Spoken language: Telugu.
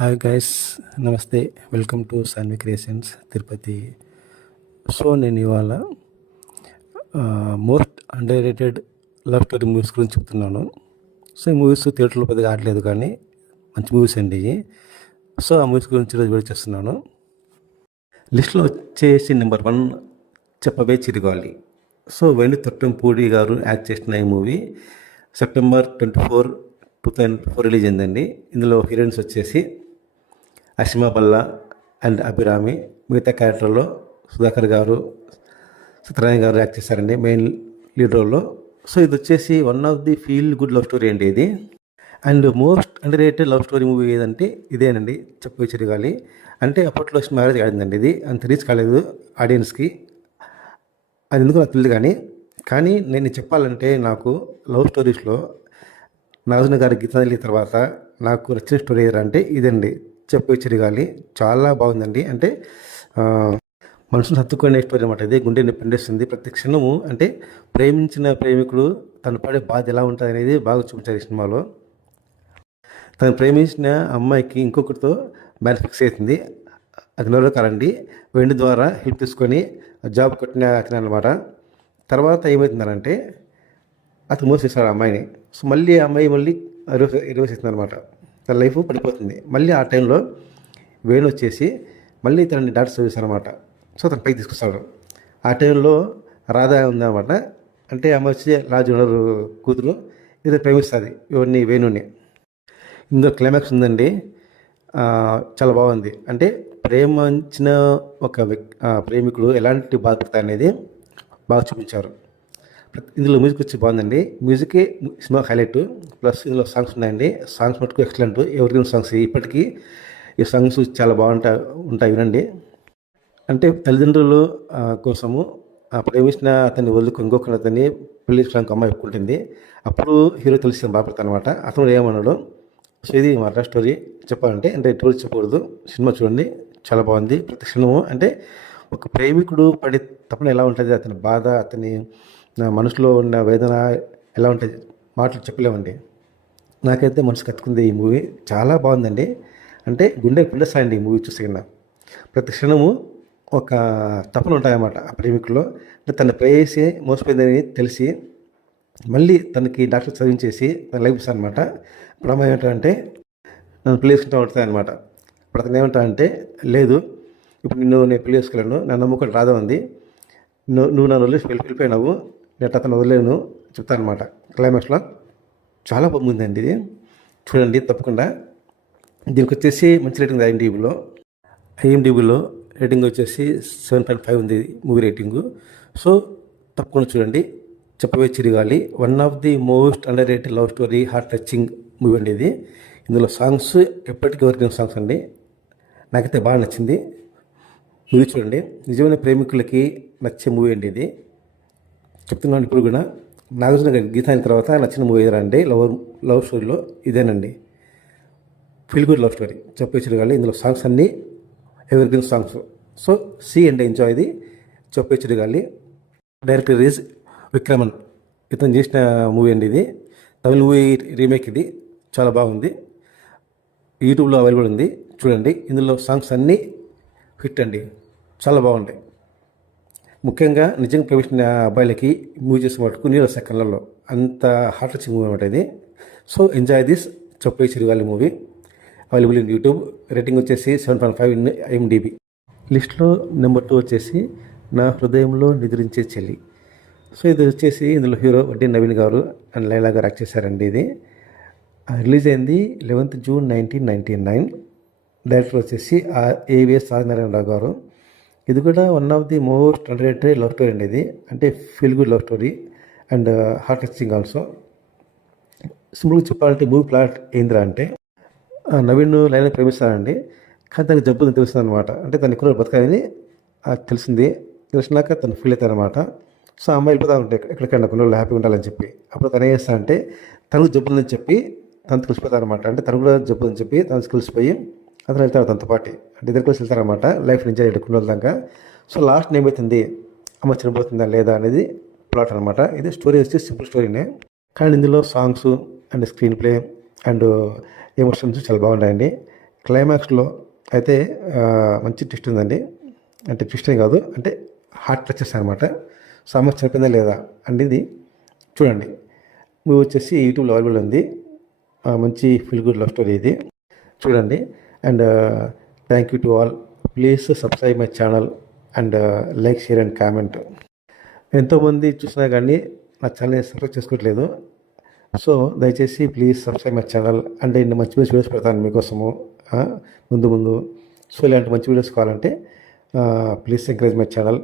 Hi guys, namaste. Welcome to Sanvi creations Tirupati. So నేను ఇవాళ most underrated love story movies గురించి చెప్తున్నాను. సో ఈ మూవీస్ థియేటర్లో పెద్దగా ఆడలేదు, కానీ మంచి మూవీస్ అండి ఇవి. సో ఆ మూవీస్ గురించి ఈరోజు వీడియో చేస్తున్నాను. లిస్ట్లో వచ్చేసి నెంబర్ 1 చెప్పవే చిరుగాలి. సో వేణు తొట్టంపూడి గారు యాక్ట్ చేసిన ఈ మూవీ సెప్టెంబర్ 24, 2004 రిలీజ్ అయిందండి. ఇందులో హీరోయిన్స్ వచ్చేసి అసిమా బల్లా అండ్ అభిరామి. మిగతా క్యారెక్టర్లో సుధాకర్ గారు, సత్యనారాయణ గారు యాక్ట్ చేశారండి మెయిన్ లీడ్ రోల్లో. సో ఇది వచ్చేసి one of the feel good love story అండి ఇది. And most underrated love story movie ఏదంటే ఇదేనండి, చెప్పవే చిరుగాలి. అంటే అప్పట్లో మ్యారేజ్ ఆడిందండి ఇది, అంత రీచ్ కాలేదు ఆడియన్స్కి. అది ఎందుకు నాకు తెలియదు, కానీ నేను చెప్పాలంటే నాకు లవ్ స్టోరీస్లో నాగార్జున గారి గీతాంజలి తర్వాత నాకు నచ్చిన స్టోరీ అంటే ఇదండి, చెప్పవే చిరుగాలి. చాలా బాగుందండి. అంటే మనసును హత్తుకునే స్టోరీ అనమాట ఇది. గుండెని పిండేస్తుంది ప్రతి క్షణము. అంటే ప్రేమించిన ప్రేమికుడు తను పడే బాధ ఎలా ఉంటుంది అనేది బాగా చూపించారు ఈ సినిమాలో. తను ప్రేమించిన అమ్మాయికి ఇంకొకరితో మ్యారేజ్ ఫిక్స్ అవుతుంది. అది నెలలో కాలండి. వెండి ద్వారా హెల్ప్ తీసుకొని జాబ్ కొట్టిన అతను అనమాట. తర్వాత ఏమవుతుందనంటే అతను మోసేస్తాడు ఆ అమ్మాయిని. సో మళ్ళీ ఆ అమ్మాయి మళ్ళీ ఇరవేసేస్తుంది అనమాట. తన లైఫ్ పడిపోతుంది. మళ్ళీ ఆ టైంలో వేణు వచ్చేసి మళ్ళీ తనని డాక్టర్ చదివిస్తారనమాట. సో తన పైకి తీసుకొస్తాడు. ఆ టైంలో రాధా ఉందన్నమాట. అంటే ఆమె వచ్చి రాజు కూతురు ఇది ప్రేమిస్తుంది ఎవరిని, వేణుని. ఇందులో క్లైమాక్స్ ఉందండి, చాలా బాగుంది. అంటే ప్రేమించిన ఒక ప్రేమికుడు ఎలాంటి బాధపడతాయి అనేది బాగా చూపించారు. ఇందులో మ్యూజిక్ వచ్చి బాగుందండి. మ్యూజికే సినిమా హైలైట్. ప్లస్ ఇందులో సాంగ్స్ ఉన్నాయండి. సాంగ్స్ మటుకు ఎక్సలెంట్, ఎవరికైనా సాంగ్స్. ఇప్పటికీ ఈ సాంగ్స్ చాలా ఉంటాయి వినండి. అంటే తల్లిదండ్రులు కోసము ప్రేమించిన అతన్ని వదులుకు ఇంకొక అతన్ని పెళ్లి చేసుకోవడానికి అమ్మాయి ఒప్పుకుంటుంది. అప్పుడు హీరో తెలిసి బాధపడతాను అనమాట. అతను ఏమన్నాడు. సో ఇది మాట స్టోరీ చెప్పాలంటే, అంటే స్టోరీ చెప్పకూడదు. సినిమా చూడండి, చాలా బాగుంది. ప్రతి క్షణము అంటే ఒక ప్రేమికుడు పడే తప్పన ఎలా ఉంటుంది, అతని బాధ, అతని మనసులో ఉన్న వేదన ఎలా ఉంటుంది మాటలు చెప్పలేమండి. నాకైతే మనసు కత్తుకుంది ఈ మూవీ. చాలా బాగుందండి. అంటే గుండె పిండేస్తాయండి ఈ మూవీ చూసి కన్నా. ప్రతి క్షణము ఒక తపన ఉంటాయన్నమాట ఆ ప్రేమికుల్లో. అంటే తన ప్రేయసి మోసపోయిందని తెలిసి మళ్ళీ తనకి డాక్టర్ చదివించేసి తన లైఫ్ ఇస్తారనమాట. ఇప్పుడు అమ్మాయి ఏమంటారంటే నన్ను పెళ్లి చేసుకుంటూ ఉంటాయి అనమాట. ఇప్పుడు అతను ఏమంటారంటే లేదు, ఇప్పుడు నేను పెళ్లి చేసుకోలేను, నా నమ్మకం రాదా ఉంది, నువ్వు నన్ను వదిలేసి వెళ్ళిపోయినావు, నేను అతను వదిలేను చెప్తానమాట క్లైమాక్స్లో. చాలా బాగుందండి ఇది, చూడండి తప్పకుండా. దీనికి వచ్చేసి మంచి రేటింగ్ ఐఎండిబిలో రేటింగ్ వచ్చేసి 7.5 ఉంది మూవీ రేటింగు. సో తప్పకుండా చూడండి, చెప్పవే చిరుగాలి. One of the most underrated love story, heart touching movie అండి ఇది. ఇందులో సాంగ్స్ ఎప్పటికీ ఎవరికైనా సాంగ్స్ అండి. నాకైతే బాగా నచ్చింది. మూవీ చూడండి, నిజమైన ప్రేమికులకి నచ్చే మూవీ అండి ఇది. చెప్తున్నాను ఇప్పుడు కూడా. నాగార్జున గారి గీతాని తర్వాత నచ్చిన మూవీ ఏదంటే లవ్ స్టోరీలో ఇదేనండి, ఫీల్ గుడ్ లవ్ స్టోరీ, చెప్పవే చిరుగాలి. ఇందులో సాంగ్స్ అన్నీ evergreen songs. So see and enjoy ఇది చెప్పవే చిరుగాలి. Director is Vikraman. ఇతను చేసిన మూవీ అండి ఇది. తమిళ మూవీ రీమేక్ ఇది. చాలా బాగుంది. యూట్యూబ్లో అవైలబుల్ ఉంది, చూడండి. ఇందులో సాంగ్స్ అన్నీ హిట్ అండి, చాలా బాగుంటాయి. ముఖ్యంగా నిజంగా ప్రేమించిన అబ్బాయిలకి మూవీ చేసే మటుకు నీళ్ళ సెకండ్లలో అంత హార్ట్ టచింగ్ మూవీ అనమాట ఇది. సో ఎంజాయ్ దిస్ చెప్పవే చిరుగాలి movie. Available in YouTube. Rating వచ్చేసి 7.5 ఇన్ ఐఎండిబి. లిస్ట్లో నెంబర్ 2 వచ్చేసి నా హృదయంలో నిద్రించే చెల్లి. సో ఇది వచ్చేసి ఇందులో హీరో వడ్డీ నవీన్ గారు అండ్ లైలా గారు యాక్ట్ చేశారండి. ఇది రిలీజ్ అయింది 11th June 1999. డైరెక్టర్ వచ్చేసి ఏవిఎస్ ఆదినారాయణరావు గారు. ఇది కూడా one of the most underrated love story అండి ఇది. అంటే feel good love story and heart touching also. సింపుల్గా చెప్పాలంటే మూవీ ప్లాట్ ఏంద్రా అంటే, నవీన్ లైలా ప్రేమిస్తానండి, కానీ తనకి జబ్బు తెలుస్తుంది అనమాట. అంటే తన ఎక్కువ బతకాలని తెలిసినాక తను ఫీల్ అవుతారనమాట. సో అమ్మాయి వెళ్ళిపోతా ఉంటాయి ఎక్కడికైనా కొన్ని రోజులు హ్యాపీగా ఉండాలని చెప్పి. అప్పుడు తను ఏం చేస్తానంటే తనకు జబ్బు ఉందని చెప్పి తను తెలిసిపోతారనమాట. అంటే తను కూడా జబ్బు అని చెప్పి తను కలిసిపోయి అతను వెళ్తాడు తనతో పాటు. అంటే ఇద్దరు కలిసి వెళ్తారనమాట లైఫ్ ఎంజాయ్ కొన్ని రోజుల దాకా. సో లాస్ట్ ఏమవుతుంది, అమ్మ చనిపోతుందా లేదా అనేది ప్లాట్ అనమాట. ఇది స్టోరీ వచ్చి సింపుల్ స్టోరీనే, కానీ ఇందులో songs and screen play and emotions చాలా బాగున్నాయండి. క్లైమాక్స్లో అయితే మంచి ట్విస్ట్ ఉందండి. అంటే ట్విస్ట్ అని కాదు, అంటే హార్ట్ టచెస్ అనమాట. సో అమ్మ చనిపోయిందా లేదా అండి, ఇది చూడండి. మూవీ వచ్చేసి యూట్యూబ్లో అవైలబుల్ ఉంది. మంచి ఫీల్ గుడ్ లవ్ స్టోరీ ఇది, చూడండి. And thank you to all. Please subscribe my channel and like, share and comment. ఎంతోమంది చూసినా కానీ నా ఛానల్ని సబ్స్క్రైబ్ చేసుకోవట్లేదు. సో దయచేసి ప్లీజ్ సబ్స్క్రైబ్ మై ఛానల్. అంటే నేను మంచి మంచి వీడియోస్ పెడతాను మీకోసము ముందు. సో ఇలాంటి మంచి వీడియోస్ కావాలంటే ప్లీజ్ ఎంకరేజ్ మై ఛానల్.